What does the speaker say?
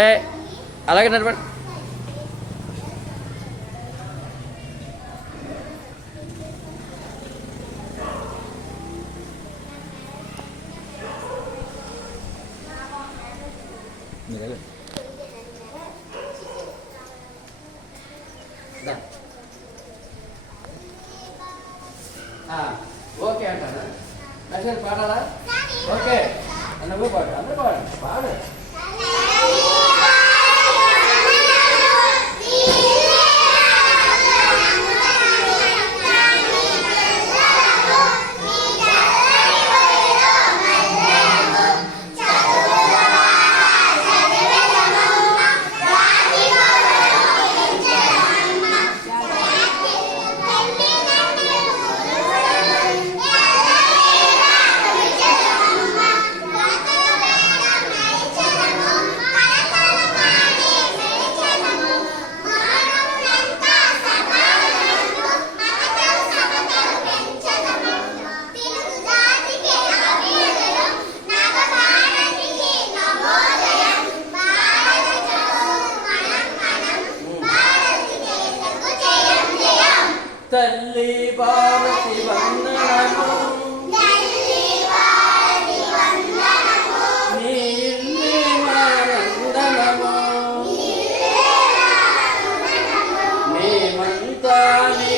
ఏ అలాగే నడవండి. ఓకే అంటారా? లక్ష్మి పాడాలా? ఓకే అందరూ పాడు, అందరూ పాడు, పాడు. తల్లి భారతి వందనము, నీ ఇల్లే వందనము, మేమంతా నీ